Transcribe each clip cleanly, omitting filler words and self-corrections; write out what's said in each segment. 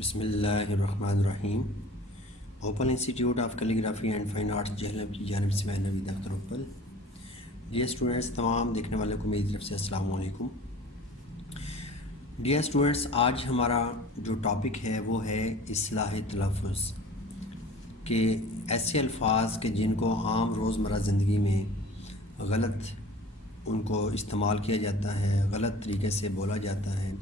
بسم اللہ الرحمن الرحیم۔ Open institute of calligraphy and fine arts Jhelum کی جانب سے میں نوید اختر اوپل۔ ڈیئر اسٹوڈنٹس، تمام دیکھنے والوں کو میری طرف سے السلام علیکم۔ ڈیئر اسٹوڈنٹس، آج ہمارا جو ٹاپک ہے وہ ہے اصلاح تلفظ، کہ ایسے الفاظ کہ جن کو عام روزمرہ زندگی میں غلط ان کو استعمال کیا جاتا ہے، غلط طریقے سے بولا جاتا ہے،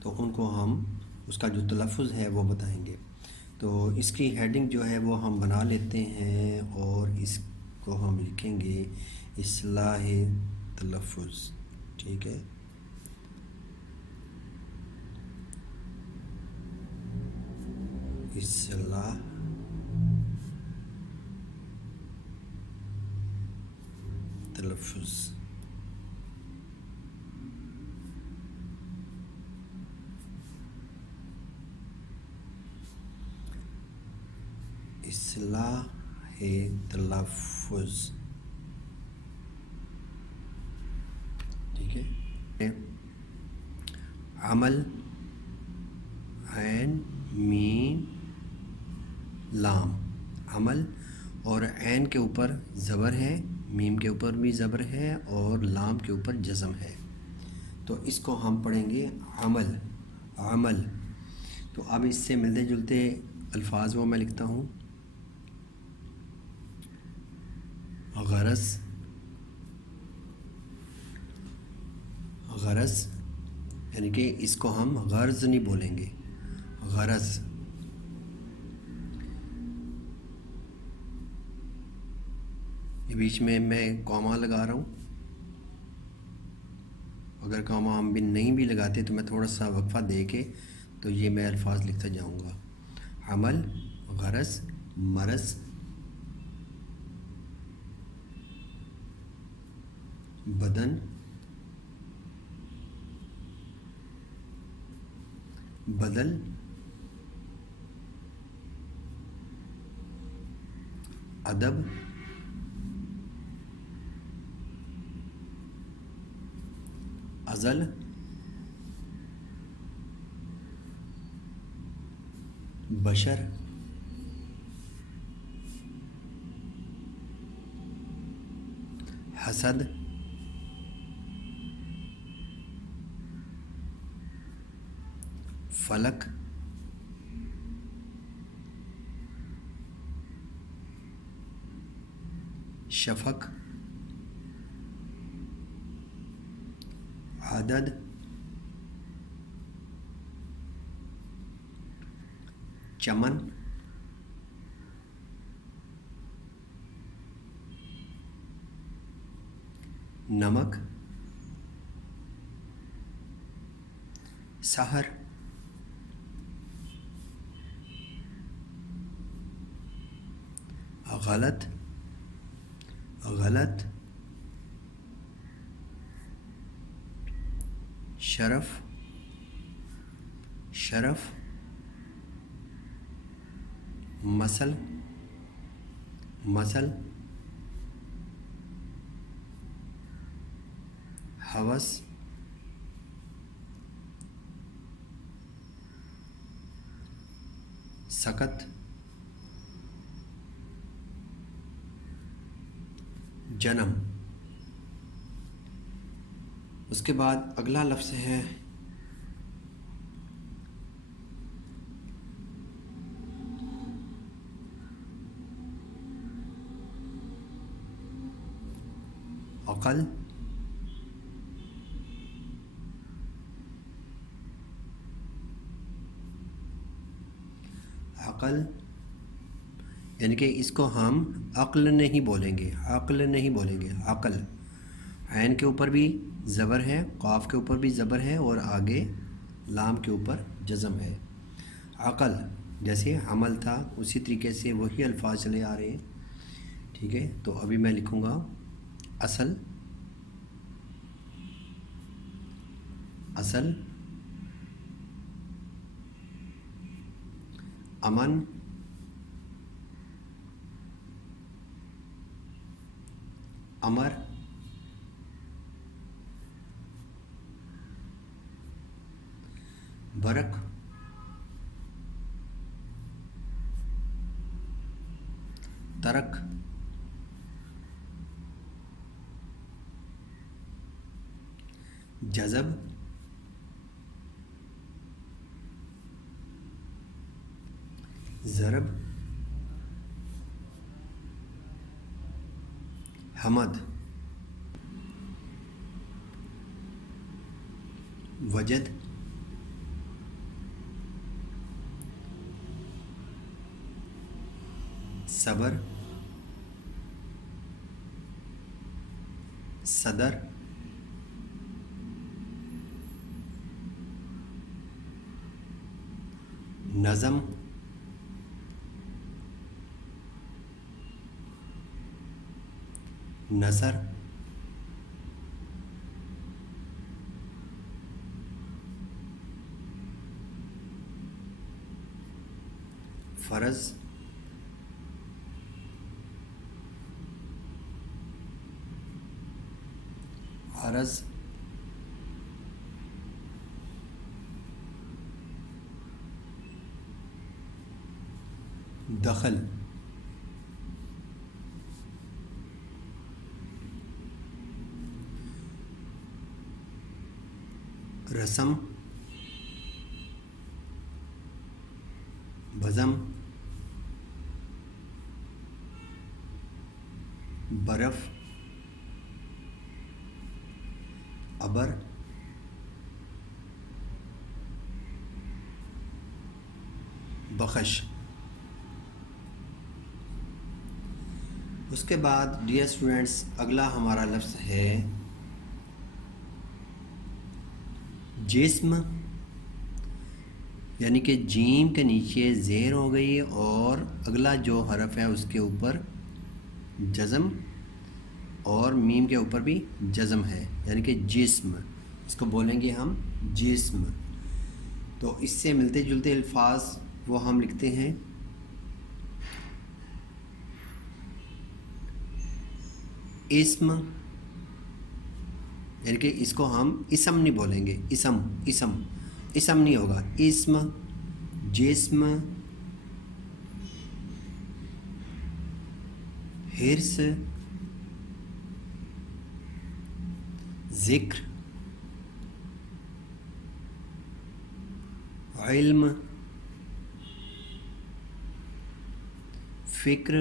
تو ان کو ہم اس کا جو تلفظ ہے وہ بتائیں گے۔ تو اس کی ہیڈنگ جو ہے وہ ہم بنا لیتے ہیں اور اس کو ہم لکھیں گے اصلاح تلفظ، ٹھیک ہے۔ اصلاح تلفظ، اصلاح تلفظ، ٹھیک ہے۔ عمل، عین، میم، لام۔ عمل اور عین کے اوپر زبر ہے، میم کے اوپر بھی زبر ہے اور لام کے اوپر جزم ہے، تو اس کو ہم پڑھیں گے عمل۔ عمل، تو اب اس سے ملتے جلتے الفاظ وہ میں لکھتا ہوں۔ غرض، غرض یعنی کہ اس کو ہم غرض نہیں بولیں گے، غرض۔ یہ بیچ میں کاما لگا رہا ہوں، اگر کاما ہم بھی نہیں بھی لگاتے تو میں تھوڑا سا وقفہ دے کے تو یہ میں الفاظ لکھتا جاؤں گا۔ عمل، غرض، مرض، بدن، بدل، ادب، ازل، بشر، حسد، فلک، شفق، عدد، چمن، نمک، سحر، غلط، غلط، شرف، شرف، مسل، مسل، ہوس، سکت، جنم۔ اس کے بعد اگلا لفظ ہے عقل، عقل یعنی کہ اس کو ہم عقل نہیں بولیں گے، عقل نہیں بولیں گے، عقل۔ عین کے اوپر بھی زبر ہے، قاف کے اوپر بھی زبر ہے اور آگے لام کے اوپر جزم ہے۔ عقل، جیسے عمل تھا اسی طریقے سے وہی الفاظ چلے آ رہے ہیں، ٹھیک ہے۔ تو ابھی میں لکھوں گا اصل، اصل، امن، امر، برق، ترک، جذب، ضرب، حمد، وجد، صبر، صدر، نظم، نثر، فرض، عرض، دخل، رسم، بزم، برف، ابر، بخش۔ اس کے بعد ڈیئر اسٹوڈینٹس اگلا ہمارا لفظ ہے جسم، یعنی کہ جیم کے نیچے زیر ہو گئی اور اگلا جو حرف ہے اس کے اوپر جزم اور میم کے اوپر بھی جزم ہے، یعنی کہ جسم، اس کو بولیں گے ہم جسم۔ تو اس سے ملتے جلتے الفاظ وہ ہم لکھتے ہیں اسم، یعنی کہ اس کو ہم اسم نہیں بولیں گے، اسم نہیں ہوگا، اسم، جسم، حرص، ذکر، علم، فکر،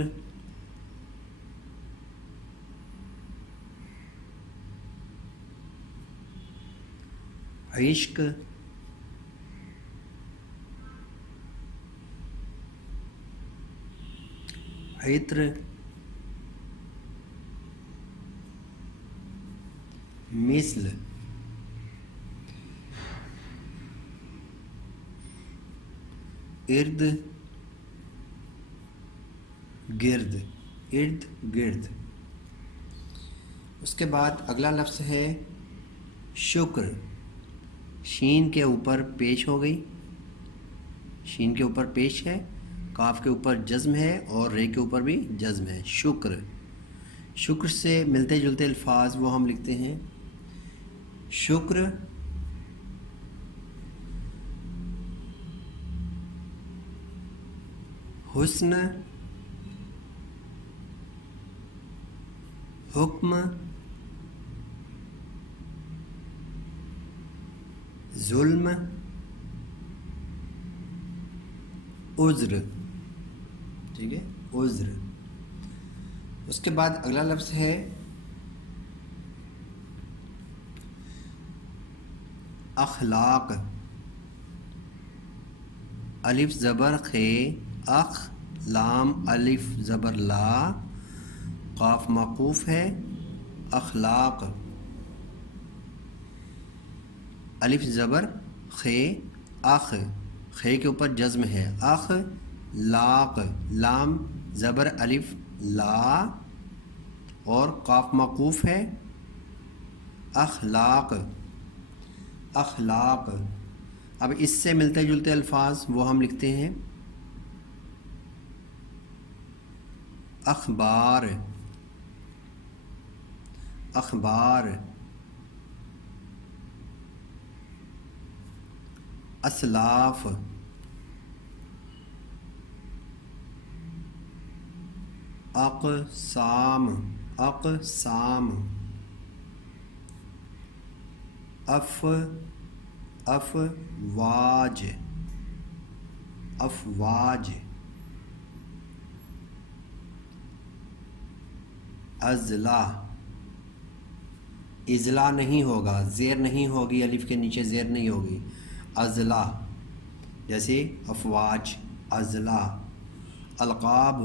عشق، عطر، مثل، ارد گرد، ارد گرد۔ اس کے بعد اگلا لفظ ہے شکر، شین کے اوپر پیش ہو گئی، شین کے اوپر پیش ہے، کاف کے اوپر جزم ہے اور رے کے اوپر بھی جزم ہے، شکر۔ شکر سے ملتے جلتے الفاظ وہ ہم لکھتے ہیں شکر، حسن، حکم، ظلم، عذر، ٹھیک ہے، عذر۔ اس کے بعد اگلا لفظ ہے اخلاق، الف زبر خے، اخ، لام الف زبر لا، قاف موقوف ہے، اخلاق، الف زبر خے، اخ، خے کے اوپر جزم ہے، اخ، لاق، لام زبر الف لا اور قاف موقوف ہے، اخلاق، اخلاق۔ اب اس سے ملتے جلتے الفاظ وہ ہم لکھتے ہیں اخبار، اخبار، اسلاف، اقسام اقسام افواج افواج اضلاع اضلاع نہیں ہوگا، زیر نہیں ہوگی، الف کے نیچے زیر نہیں ہوگی، اضلاع جیسے افواج اضلاع. القاب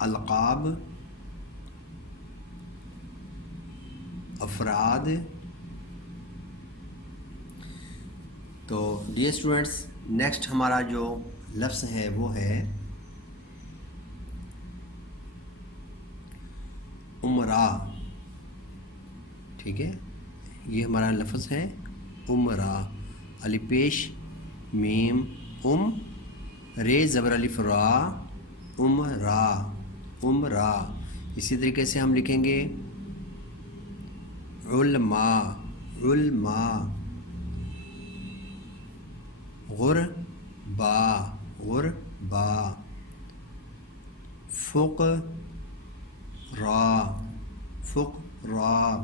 القاب افراد. تو ڈیئر اسٹوڈنٹس، نیکسٹ ہمارا جو لفظ ہے وہ ہے امرا. ٹھیک ہے، یہ ہمارا لفظ ہے امرا. الف پیش میم رے زبر الف را امرا امرا. اسی طریقے سے ہم لکھیں گے علماء علماء. غربا غربا. فقراء فقراء.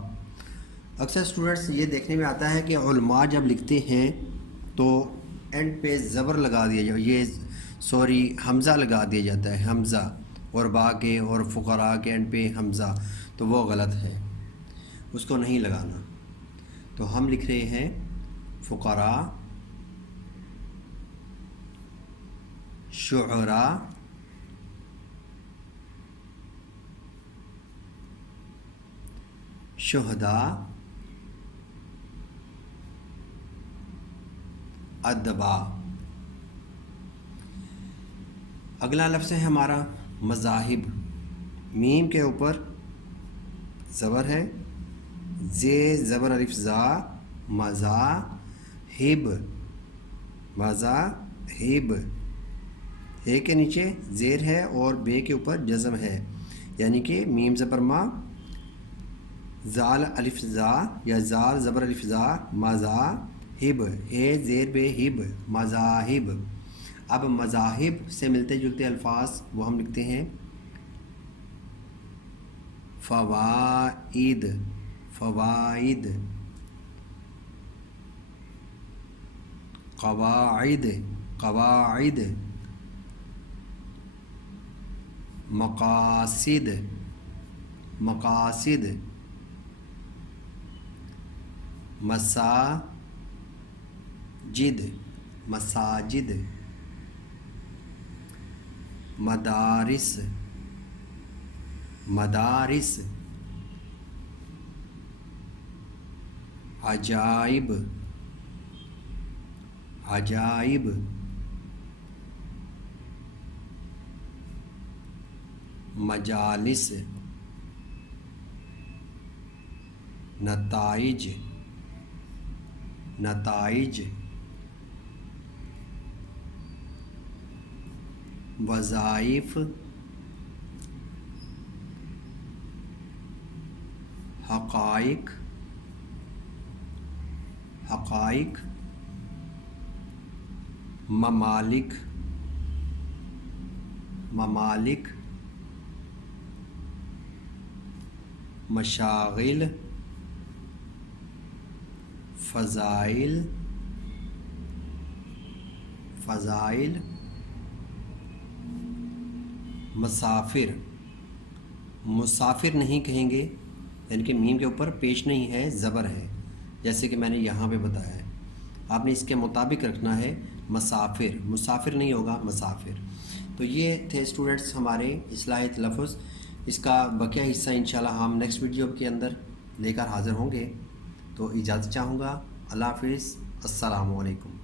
اکثر اسٹوڈنٹس یہ دیکھنے میں آتا ہے کہ علماء جب لکھتے ہیں تو اینڈ پہ زبر لگا دیا جائے، یہ حمزہ لگا دیا جاتا ہے، حمزہ. غربا کے اور فقراء کے اینڈ پہ حمزہ، تو وہ غلط ہے، اس کو نہیں لگانا. تو ہم لکھ رہے ہیں فقراء شعراء شہداء ادباء. اگلا لفظ ہے ہمارا مذاہب. میم کے اوپر زبر ہے، زے زبر الف زا مذاہب مذاہب. اے کے نیچے زیر ہے اور بے کے اوپر جزم ہے، یعنی کہ میم زبر ما، زال الف زا یا زال زبر الف زا مذاہب، ہے زیر بے ہب مذاہب. اب مذاہب سے ملتے جلتے الفاظ وہ ہم لکھتے ہیں فوائد فوائد. قواعد قواعد. مقاصد مقاصد. مساجد مساجد. مدارس مدارس. عجائب عجائب. مجالس نتائج نتائج. وظائف حقائق حقائق. ممالک ممالک. مشاغل فضائل فضائل. مسافر مسافر نہیں کہیں گے، یعنی کہ میم کے اوپر پیش نہیں ہے، زبر ہے، جیسے کہ میں نے یہاں پہ بتایا ہے. آپ نے اس کے مطابق رکھنا ہے مسافر، مسافر نہیں ہوگا مسافر. تو یہ تھے اسٹوڈنٹس ہمارے اصلاح تلفظ. اس کا بقیہ حصہ انشاءاللہ ہم نیکسٹ ویڈیو کے اندر لے کر حاضر ہوں گے. تو اجازت چاہوں گا. اللہ حافظ. السلام علیکم.